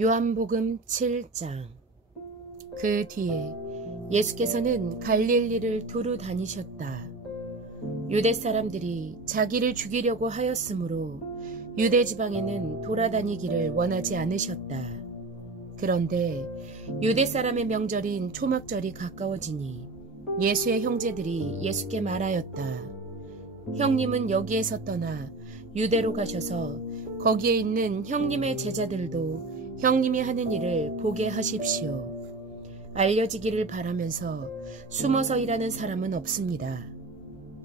요한복음 7장. 그 뒤에 예수께서는 갈릴리를 두루 다니셨다. 유대 사람들이 자기를 죽이려고 하였으므로 유대 지방에는 돌아다니기를 원하지 않으셨다. 그런데 유대 사람의 명절인 초막절이 가까워지니 예수의 형제들이 예수께 말하였다. 형님은 여기에서 떠나 유대로 가셔서 거기에 있는 형님의 제자들도 형님이 하는 일을 보게 하십시오. 알려지기를 바라면서 숨어서 일하는 사람은 없습니다.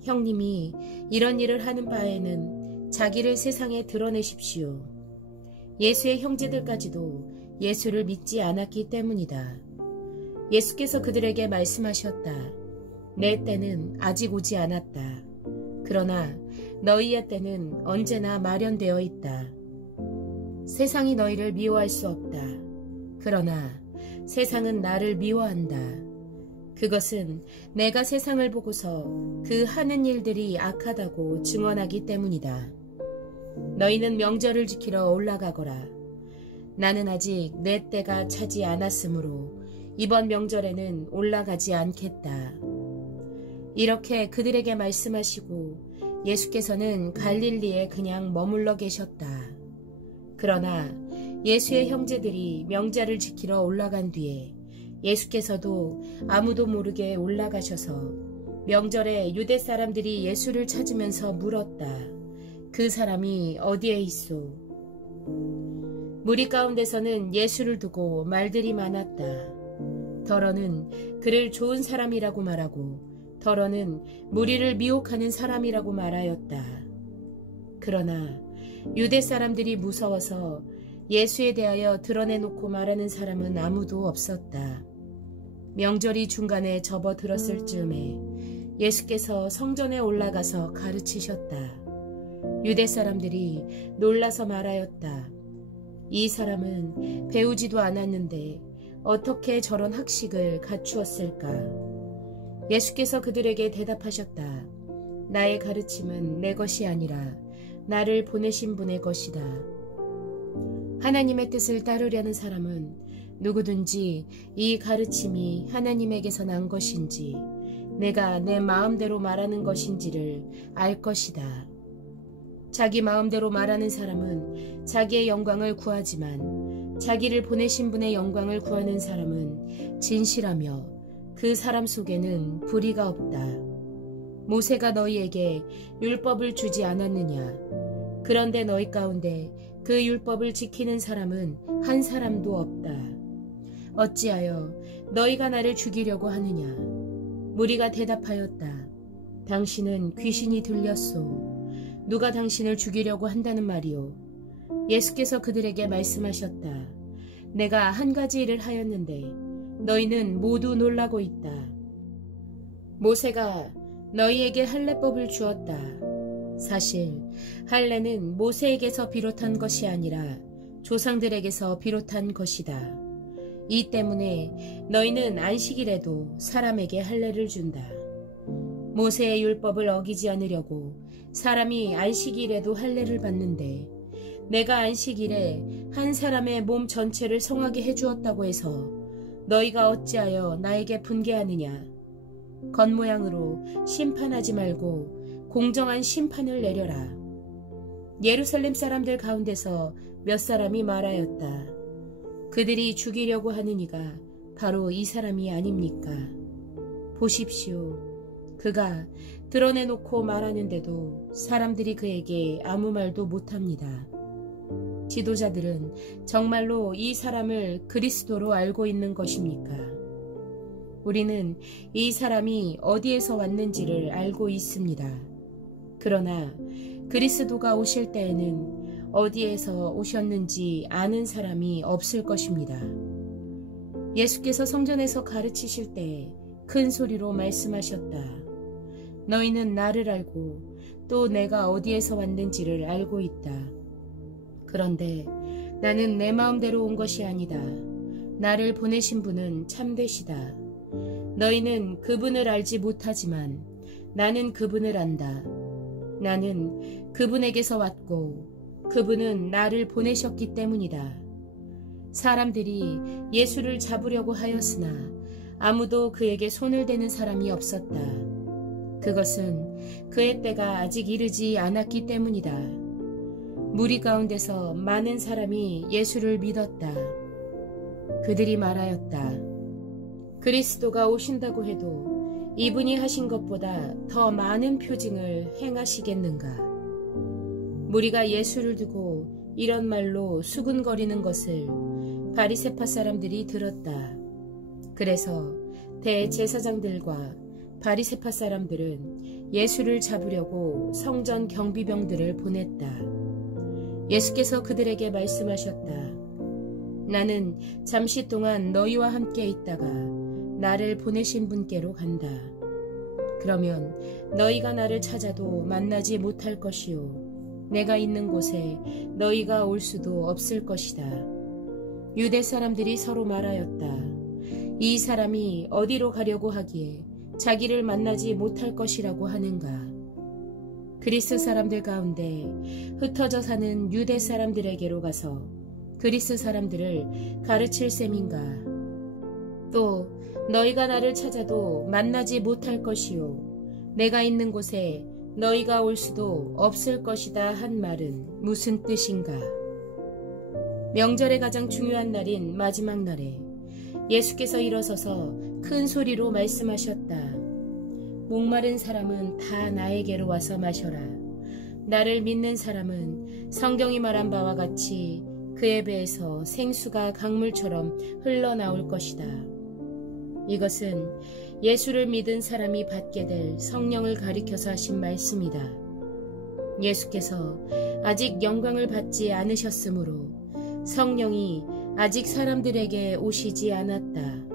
형님이 이런 일을 하는 바에는 자기를 세상에 드러내십시오. 예수의 형제들까지도 예수를 믿지 않았기 때문이다. 예수께서 그들에게 말씀하셨다. 내 때는 아직 오지 않았다. 그러나 너희의 때는 언제나 마련되어 있다. 세상이 너희를 미워할 수 없다. 그러나 세상은 나를 미워한다. 그것은 내가 세상을 보고서 그 하는 일들이 악하다고 증언하기 때문이다. 너희는 명절을 지키러 올라가거라. 나는 아직 내 때가 차지 않았으므로 이번 명절에는 올라가지 않겠다. 이렇게 그들에게 말씀하시고 예수께서는 갈릴리에 그냥 머물러 계셨다. 그러나 예수의 형제들이 명절을 지키러 올라간 뒤에 예수께서도 아무도 모르게 올라가셔서 명절에 유대 사람들이 예수를 찾으면서 물었다. 그 사람이 어디에 있소? 무리 가운데서는 예수를 두고 말들이 많았다. 더러는 그를 좋은 사람이라고 말하고 더러는 무리를 미혹하는 사람이라고 말하였다. 그러나 유대 사람들이 무서워서 예수에 대하여 드러내놓고 말하는 사람은 아무도 없었다. 명절이 중간에 접어들었을 즈음에 예수께서 성전에 올라가서 가르치셨다. 유대 사람들이 놀라서 말하였다. 이 사람은 배우지도 않았는데 어떻게 저런 학식을 갖추었을까? 예수께서 그들에게 대답하셨다. 나의 가르침은 내 것이 아니라 나를 보내신 분의 것이다. 하나님의 뜻을 따르려는 사람은 누구든지 이 가르침이 하나님에게서 난 것인지 내가 내 마음대로 말하는 것인지를 알 것이다. 자기 마음대로 말하는 사람은 자기의 영광을 구하지만 자기를 보내신 분의 영광을 구하는 사람은 진실하며 그 사람 속에는 불의가 없다. 모세가 너희에게 율법을 주지 않았느냐? 그런데 너희 가운데 그 율법을 지키는 사람은 한 사람도 없다. 어찌하여 너희가 나를 죽이려고 하느냐? 무리가 대답하였다. 당신은 귀신이 들렸소. 누가 당신을 죽이려고 한다는 말이오? 예수께서 그들에게 말씀하셨다. 내가 한 가지 일을 하였는데 너희는 모두 놀라고 있다. 모세가 너희에게 할례법을 주었다. 사실 할례는 모세에게서 비롯한 것이 아니라 조상들에게서 비롯한 것이다. 이 때문에 너희는 안식일에도 사람에게 할례를 준다. 모세의 율법을 어기지 않으려고 사람이 안식일에도 할례를 받는데 내가 안식일에 한 사람의 몸 전체를 성하게 해주었다고 해서 너희가 어찌하여 나에게 분개하느냐? 겉모양으로 심판하지 말고 공정한 심판을 내려라. 예루살렘 사람들 가운데서 몇 사람이 말하였다. 그들이 죽이려고 하는 이가 바로 이 사람이 아닙니까? 보십시오. 그가 드러내놓고 말하는데도 사람들이 그에게 아무 말도 못합니다. 지도자들은 정말로 이 사람을 그리스도로 알고 있는 것입니까? 우리는 이 사람이 어디에서 왔는지를 알고 있습니다. 그러나 그리스도가 오실 때에는 어디에서 오셨는지 아는 사람이 없을 것입니다. 예수께서 성전에서 가르치실 때 큰 소리로 말씀하셨다. 너희는 나를 알고 또 내가 어디에서 왔는지를 알고 있다. 그런데 나는 내 마음대로 온 것이 아니다. 나를 보내신 분은 참되시다. 너희는 그분을 알지 못하지만 나는 그분을 안다. 나는 그분에게서 왔고 그분은 나를 보내셨기 때문이다. 사람들이 예수를 잡으려고 하였으나 아무도 그에게 손을 대는 사람이 없었다. 그것은 그의 때가 아직 이르지 않았기 때문이다. 무리 가운데서 많은 사람이 예수를 믿었다. 그들이 말하였다. 그리스도가 오신다고 해도 이분이 하신 것보다 더 많은 표징을 행하시겠는가. 무리가 예수를 두고 이런 말로 수군거리는 것을 바리새파 사람들이 들었다. 그래서 대제사장들과 바리새파 사람들은 예수를 잡으려고 성전 경비병들을 보냈다. 예수께서 그들에게 말씀하셨다. 나는 잠시 동안 너희와 함께 있다가 나를 보내신 분께로 간다. 그러면 너희가 나를 찾아도 만나지 못할 것이요 내가 있는 곳에 너희가 올 수도 없을 것이다. 유대 사람들이 서로 말하였다. 이 사람이 어디로 가려고 하기에 자기를 만나지 못할 것이라고 하는가. 그리스 사람들 가운데 흩어져 사는 유대 사람들에게로 가서 그리스 사람들을 가르칠 셈인가. 또 너희가 나를 찾아도 만나지 못할 것이요 내가 있는 곳에 너희가 올 수도 없을 것이다 한 말은 무슨 뜻인가. 명절의 가장 중요한 날인 마지막 날에 예수께서 일어서서 큰 소리로 말씀하셨다. 목마른 사람은 다 나에게로 와서 마셔라. 나를 믿는 사람은 성경이 말한 바와 같이 그의 배에서 생수가 강물처럼 흘러나올 것이다. 이것은 예수를 믿은 사람이 받게 될 성령을 가리켜서 하신 말씀이다. 예수께서 아직 영광을 받지 않으셨으므로 성령이 아직 사람들에게 오시지 않았다.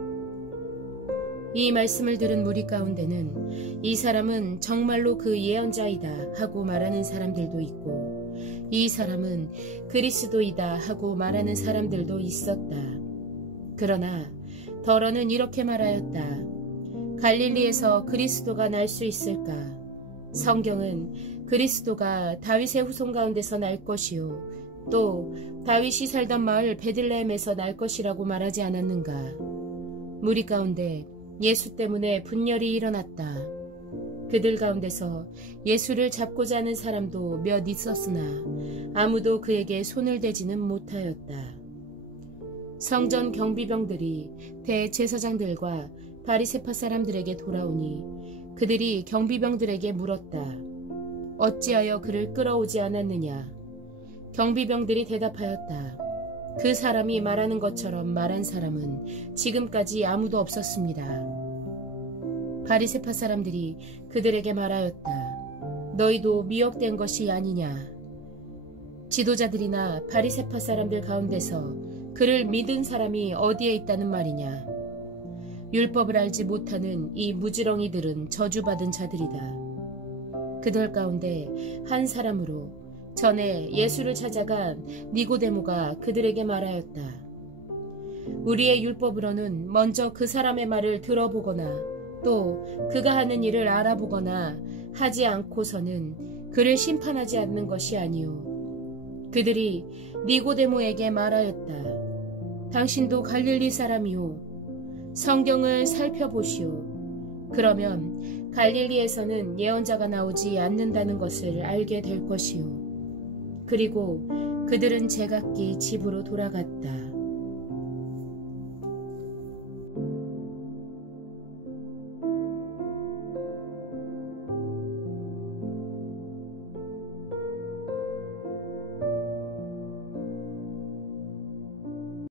이 말씀을 들은 무리 가운데는 이 사람은 정말로 그 예언자이다 하고 말하는 사람들도 있고 이 사람은 그리스도이다 하고 말하는 사람들도 있었다. 그러나 더러는 이렇게 말하였다. 갈릴리에서 그리스도가 날 수 있을까? 성경은 그리스도가 다윗의 후손 가운데서 날 것이요 또 다윗이 살던 마을 베들레헴에서 날 것이라고 말하지 않았는가? 무리 가운데 예수 때문에 분열이 일어났다. 그들 가운데서 예수를 잡고자 하는 사람도 몇 있었으나 아무도 그에게 손을 대지는 못하였다. 성전 경비병들이 대제사장들과 바리새파 사람들에게 돌아오니 그들이 경비병들에게 물었다. 어찌하여 그를 끌어오지 않았느냐? 경비병들이 대답하였다. 그 사람이 말하는 것처럼 말한 사람은 지금까지 아무도 없었습니다. 바리새파 사람들이 그들에게 말하였다. 너희도 미혹된 것이 아니냐? 지도자들이나 바리새파 사람들 가운데서 그를 믿은 사람이 어디에 있다는 말이냐? 율법을 알지 못하는 이 무지렁이들은 저주받은 자들이다. 그들 가운데 한 사람으로 전에 예수를 찾아간 니고데모가 그들에게 말하였다. 우리의 율법으로는 먼저 그 사람의 말을 들어보거나 또 그가 하는 일을 알아보거나 하지 않고서는 그를 심판하지 않는 것이 아니오. 그들이 니고데모에게 말하였다. 당신도 갈릴리 사람이오. 성경을 살펴보시오. 그러면 갈릴리에서는 예언자가 나오지 않는다는 것을 알게 될 것이오. 그리고 그들은 제각기 집으로 돌아갔다.